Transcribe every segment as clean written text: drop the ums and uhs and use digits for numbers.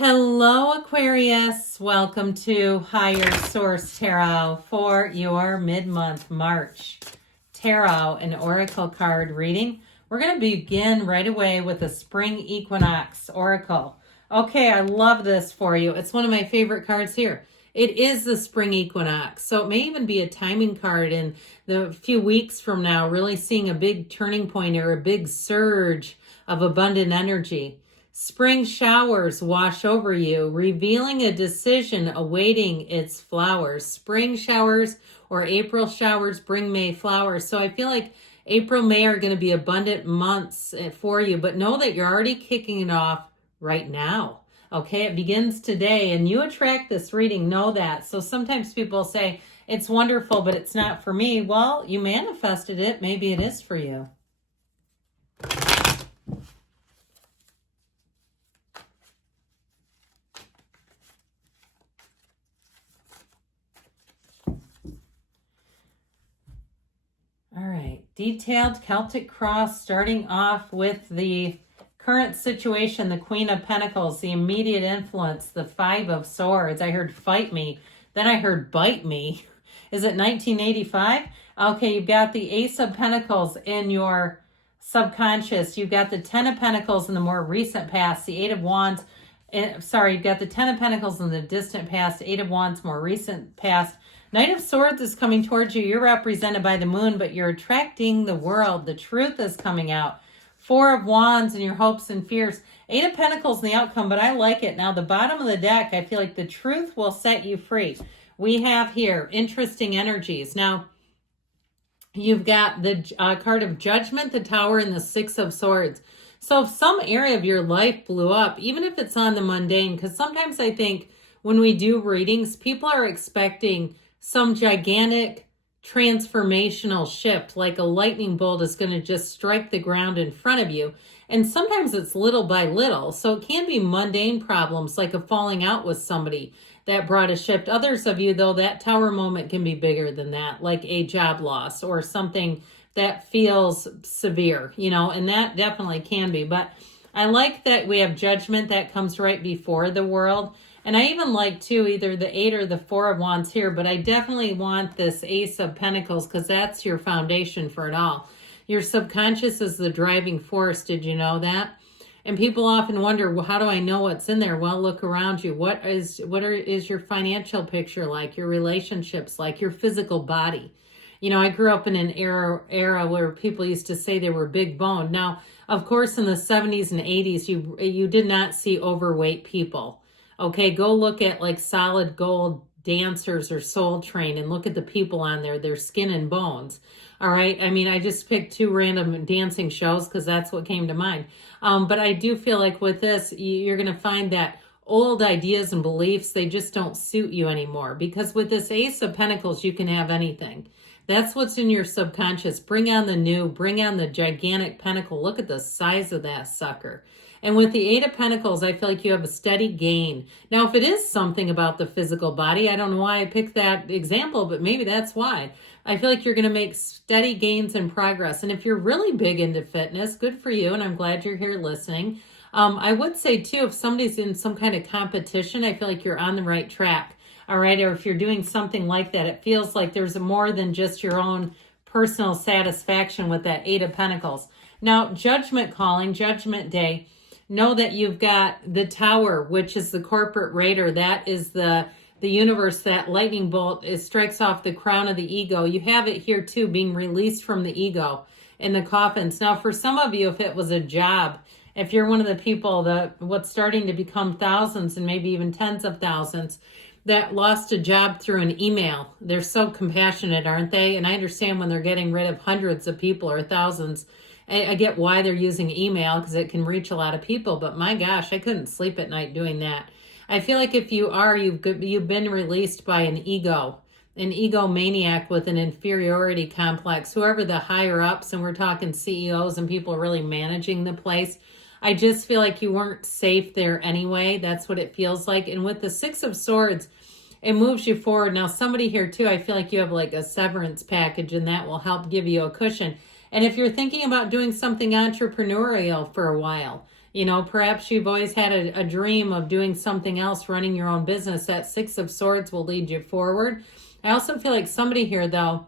Hello, Aquarius. Welcome to Higher Source Tarot for your mid-month March Tarot and Oracle card reading. We're going to begin right away with a Spring Equinox Oracle. Okay, I love this for you. It's one of my favorite cards here. It is the Spring Equinox, so it may even be a timing card in the few weeks from now, really seeing a big turning point or a big surge of abundant energy. Spring showers wash over you, revealing a decision awaiting its flowers. Spring showers or April showers bring May flowers. So I feel like April, May are going to be abundant months for you, but know that you're already kicking it off right now. Okay, it begins today and you attract this reading, know that. So sometimes people say, it's wonderful, but it's not for me. Well, you manifested it. Maybe it is for you. All right, detailed Celtic cross, starting off with the current situation, the Queen of Pentacles, the immediate influence, the Five of Swords. I heard fight me, then I heard bite me. Is it 1985? Okay, you've got the Ace of Pentacles in your subconscious. You've got the Ten of Pentacles in the more recent past, the Eight of Wands. You've got the Ten of Pentacles in the distant past, Eight of Wands, more recent past. Knight of Swords is coming towards you. You're represented by the moon, but you're attracting the world. The truth is coming out. Four of Wands and your hopes and fears. Eight of Pentacles in the outcome, but I like it. Now, the bottom of the deck, I feel like the truth will set you free. We have here interesting energies. Now, you've got the card of Judgment, the Tower, and the Six of Swords. So if some area of your life blew up, even if it's on the mundane, because sometimes I think when we do readings, people are expecting some gigantic transformational shift, like a lightning bolt is going to just strike the ground in front of you. And sometimes it's little by little. So it can be mundane problems, like a falling out with somebody that brought a shift. Others of you, though, that tower moment can be bigger than that, like a job loss or something that feels severe, and that definitely can be. But I like that we have Judgment that comes right before the world. And I even like, too, either the Eight or the Four of Wands here, but I definitely want this Ace of Pentacles because that's your foundation for it all. Your subconscious is the driving force. Did you know that? And people often wonder, well, how do I know what's in there? Well, look around you. What is your financial picture like, your relationships like, your physical body? I grew up in an era where people used to say they were big boned. Now, of course, in the 70s and 80s, you did not see overweight people. Okay, go look at like Solid Gold dancers or Soul Train and look at the people on there, their skin and bones. All right, I mean, I just picked two random dancing shows because that's what came to mind. But I do feel like with this, you're going to find that old ideas and beliefs, they just don't suit you anymore. Because with this Ace of Pentacles, you can have anything. That's what's in your subconscious. Bring on the new, bring on the gigantic pentacle. Look at the size of that sucker. And with the Eight of Pentacles, I feel like you have a steady gain. Now, if it is something about the physical body, I don't know why I picked that example, but maybe that's why. I feel like you're going to make steady gains and progress. And if you're really big into fitness, good for you. And I'm glad you're here listening. I would say, too, if somebody's in some kind of competition, I feel like you're on the right track. All right. Or if you're doing something like that, it feels like there's more than just your own personal satisfaction with that Eight of Pentacles. Now, Judgment calling, Judgment Day. Know that you've got the Tower, which is the corporate raider. That is the universe. That lightning bolt strikes off the crown of the ego. You have it here too, being released from the ego in the coffins. Now, for some of you, if it was a job, if you're one of the people what's starting to become thousands and maybe even tens of thousands that lost a job through an email, they're so compassionate, aren't they? And I understand when they're getting rid of hundreds of people or thousands. I get why they're using email because it can reach a lot of people, but my gosh, I couldn't sleep at night doing that. I feel like if you are, you've been released by an egomaniac with an inferiority complex, whoever the higher ups, and we're talking CEOs and people really managing the place. I just feel like you weren't safe there anyway. That's what it feels like. And with the Six of Swords, it moves you forward. Now, somebody here too, I feel like you have like a severance package and that will help give you a cushion. And if you're thinking about doing something entrepreneurial for a while, You know, perhaps you've always had a dream of doing something else, running your own business. That Six of Swords will lead you forward. I also feel like somebody here, though,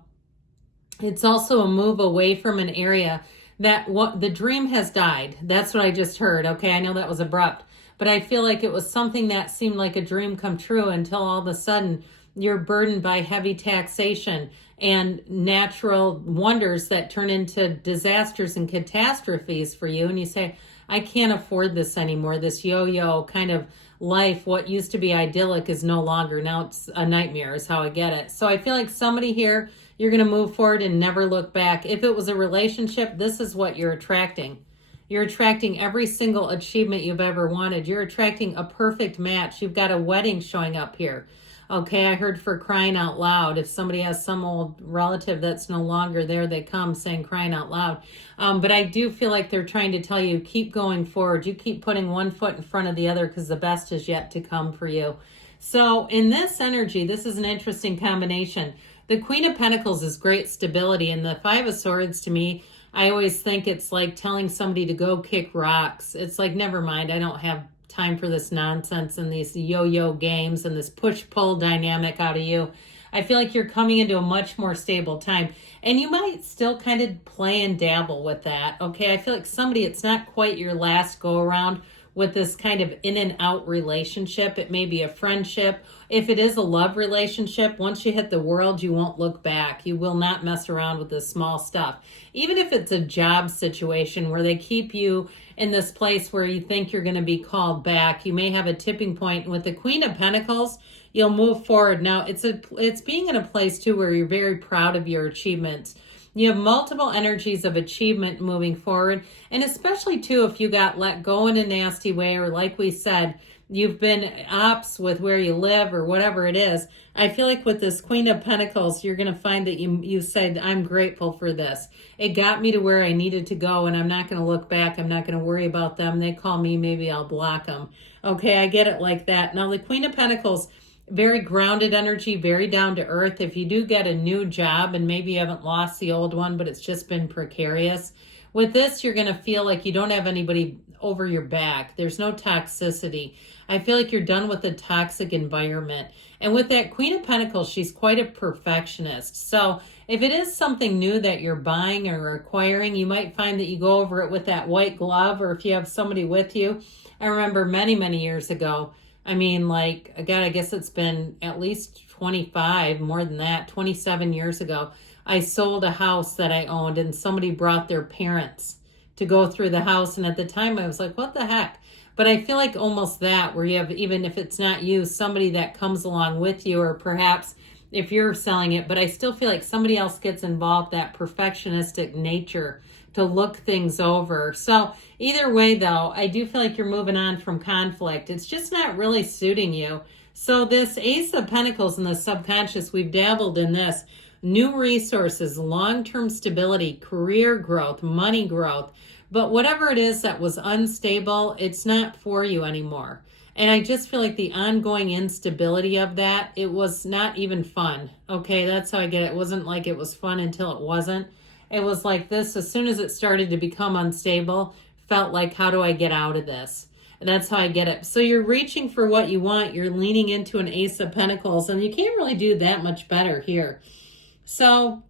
it's also a move away from an area that the dream has died. That's what I just heard. Okay, I know that was abrupt, but I feel like it was something that seemed like a dream come true until all of a sudden you're burdened by heavy taxation and natural wonders that turn into disasters and catastrophes for you. And you say, I can't afford this anymore. This yo-yo kind of life, what used to be idyllic, is no longer. Now it's a nightmare is how I get it. So I feel like somebody here, you're going to move forward and never look back. If it was a relationship, this is what you're attracting. You're attracting every single achievement you've ever wanted. You're attracting a perfect match. You've got a wedding showing up here. Okay, I heard for crying out loud. If somebody has some old relative that's no longer there, they come saying crying out loud. But I do feel like they're trying to tell you, keep going forward. You keep putting one foot in front of the other because the best is yet to come for you. So in this energy, this is an interesting combination. The Queen of Pentacles is great stability, and the Five of Swords, to me, I always think it's like telling somebody to go kick rocks. It's like, never mind, I don't have time for this nonsense and these yo-yo games and this push-pull dynamic out of you. I feel like you're coming into a much more stable time, and you might still kind of play and dabble with that. Okay, I feel like somebody, it's not quite your last go-around with this kind of in and out relationship. It may be a friendship. If it is a love relationship, once you hit the world, you won't look back. You will not mess around with this small stuff. Even if it's a job situation where they keep you in this place where you think you're going to be called back, you may have a tipping point. With the Queen of Pentacles, you'll move forward. Now, it's being in a place too where you're very proud of your achievements. You have multiple energies of achievement moving forward. And especially too, if you got let go in a nasty way, or like we said, you've been ops with where you live or whatever it is. I feel like with this Queen of Pentacles, you're going to find that you said, I'm grateful for this. It got me to where I needed to go, and I'm not going to look back. I'm not going to worry about them. They call me, maybe I'll block them. Okay, I get it like that. Now, the Queen of Pentacles, very grounded energy, very down to earth. If you do get a new job and maybe you haven't lost the old one, but it's just been precarious, with this, you're going to feel like you don't have anybody over your back. There's no toxicity. I feel like you're done with the toxic environment. And with that Queen of Pentacles, she's quite a perfectionist. So if it is something new that you're buying or acquiring, you might find that you go over it with that white glove, or if you have somebody with you. I remember many, many years ago, I mean, like, again, I guess it's been at least 25, more than that, 27 years ago, I sold a house that I owned, and somebody brought their parents to go through the house. And at the time I was like, what the heck? But I feel like almost that, where you have, even if it's not you, somebody that comes along with you, or perhaps if you're selling it, but I still feel like somebody else gets involved, that perfectionistic nature to look things over. So either way though, I do feel like you're moving on from conflict. It's just not really suiting you. So this Ace of Pentacles in the subconscious, we've dabbled in this. New resources, long-term stability, career growth, money growth. But whatever it is that was unstable, it's not for you anymore. And I just feel like the ongoing instability of that, it was not even fun. Okay, that's how I get it. It wasn't like it was fun until it wasn't. It was like this, as soon as it started to become unstable, felt like, how do I get out of this? And that's how I get it. So you're reaching for what you want. You're leaning into an Ace of Pentacles, and you can't really do that much better here. So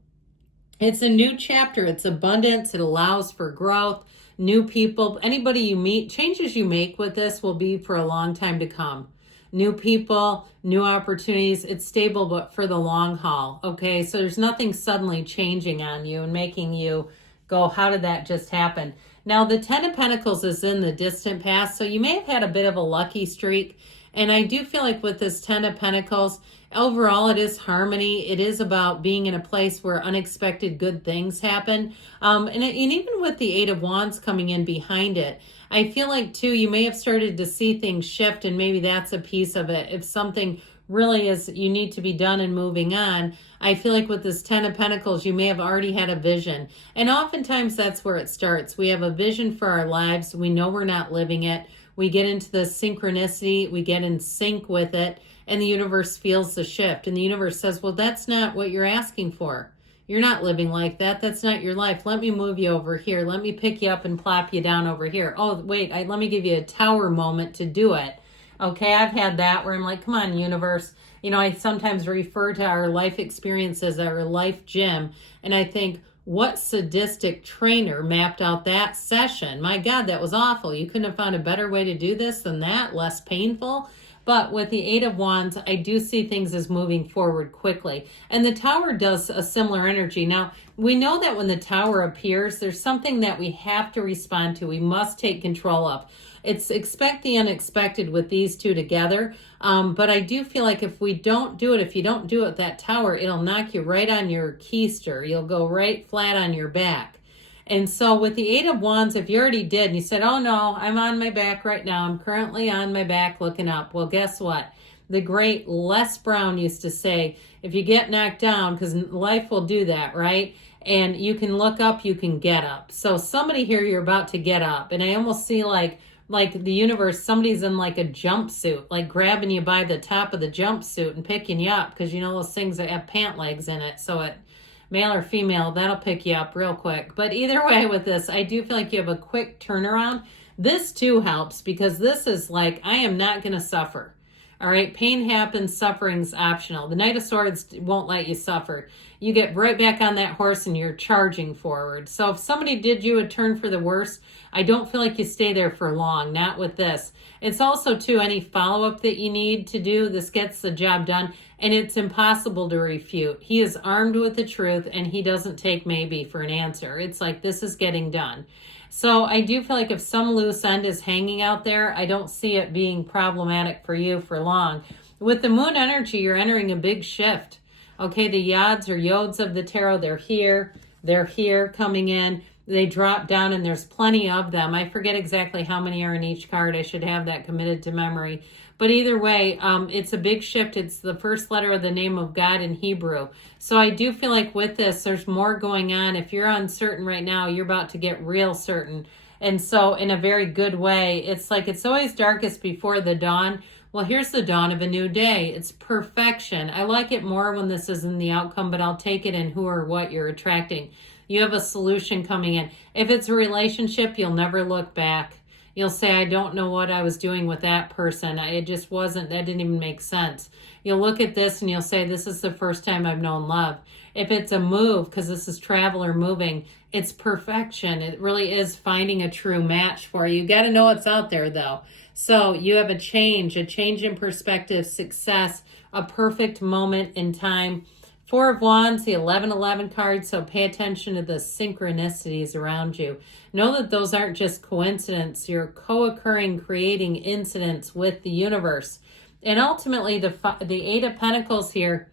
it's a new chapter. It's abundance. It allows for growth, new people. Anybody you meet, changes you make with this will be for a long time to come. New people, new opportunities. It's stable, but for the long haul. Okay, so there's nothing suddenly changing on you and making you go, how did that just happen? Now, the Ten of Pentacles is in the distant past, so you may have had a bit of a lucky streak. And I do feel like with this Ten of Pentacles, overall, it is harmony. It is about being in a place where unexpected good things happen. And even with the Eight of Wands coming in behind it, I feel like, too, you may have started to see things shift, and maybe that's a piece of it. If something really is, you need to be done and moving on, I feel like with this Ten of Pentacles, you may have already had a vision. And oftentimes that's where it starts. We have a vision for our lives. We know we're not living it. We get into the synchronicity. We get in sync with it. And the universe feels the shift. And the universe says, well, that's not what you're asking for. You're not living like that. That's not your life. Let me move you over here. Let me pick you up and plop you down over here. Oh, wait, let me give you a tower moment to do it. Okay, I've had that where I'm like, come on, universe. You know, I sometimes refer to our life experiences, our life gym, and I think, what sadistic trainer mapped out that session? My God, that was awful. You couldn't have found a better way to do this than that, less painful. But with the Eight of Wands, I do see things as moving forward quickly. And the Tower does a similar energy. Now, we know that when the Tower appears, there's something that we have to respond to. We must take control of. It's expect the unexpected with these two together. But I do feel like if we don't do it, if you don't do it with that Tower, it'll knock you right on your keister. You'll go right flat on your back. And so with the Eight of Wands, if you already did, and you said, oh no, I'm on my back right now. I'm currently on my back looking up. Well, guess what? The great Les Brown used to say, if you get knocked down, because life will do that, right? And you can look up, you can get up. So somebody here, you're about to get up. And I almost see like the universe, somebody's in like a jumpsuit, like grabbing you by the top of the jumpsuit and picking you up. Because you know those things that have pant legs in it. So it, male or female, that'll pick you up real quick. But either way with this, I do feel like you have a quick turnaround. This too helps because this is like, I am not going to suffer. All right, pain happens, suffering's optional. The Knight of Swords won't let you suffer. You get right back on that horse and you're charging forward. So if somebody did you a turn for the worse, I don't feel like you stay there for long, not with this. It's also too, any follow-up that you need to do, this gets the job done, and it's impossible to refute. He is armed with the truth and he doesn't take maybe for an answer. It's like, this is getting done. So I do feel like if some loose end is hanging out there, I don't see it being problematic for you for long. With the moon energy, you're entering a big shift. Okay, the yods or yods of the tarot, they're here coming in. They drop down and there's plenty of them. I forget exactly how many are in each card. I should have that committed to memory. But either way, it's a big shift. It's the first letter of the name of God in Hebrew. So I do feel like with this, there's more going on. If you're uncertain right now, you're about to get real certain. And so in a very good way, it's like it's always darkest before the dawn. Well, here's the dawn of a new day. It's perfection. I like it more when this isn't the outcome, but I'll take it in who or what you're attracting. You have a solution coming in. If it's a relationship, you'll never look back. You'll say, I don't know what I was doing with that person. It just wasn't, that didn't even make sense. You'll look at this and you'll say, this is the first time I've known love. If it's a move, because this is travel or moving, it's perfection. It really is finding a true match for you. You got to know what's out there though. So you have a change in perspective, success, a perfect moment in time. Four of Wands, the 11-11 card, so pay attention to the synchronicities around you. Know that those aren't just coincidence. You're co-occurring, creating incidents with the universe. And ultimately, the Eight of Pentacles here,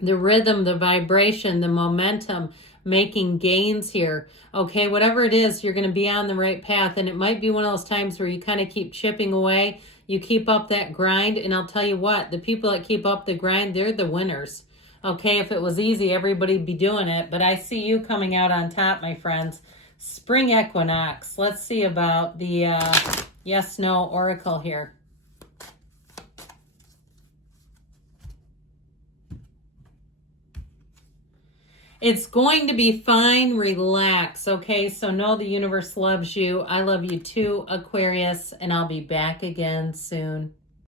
the rhythm, the vibration, the momentum, making gains here. Okay, whatever it is, you're going to be on the right path. And it might be one of those times where you kind of keep chipping away. You keep up that grind. And I'll tell you what, the people that keep up the grind, they're the winners. Okay, if it was easy, everybody'd be doing it. But I see you coming out on top, my friends. Spring equinox. Let's see about the yes-no oracle here. It's going to be fine. Relax. Okay, so know the universe loves you. I love you too, Aquarius. And I'll be back again soon.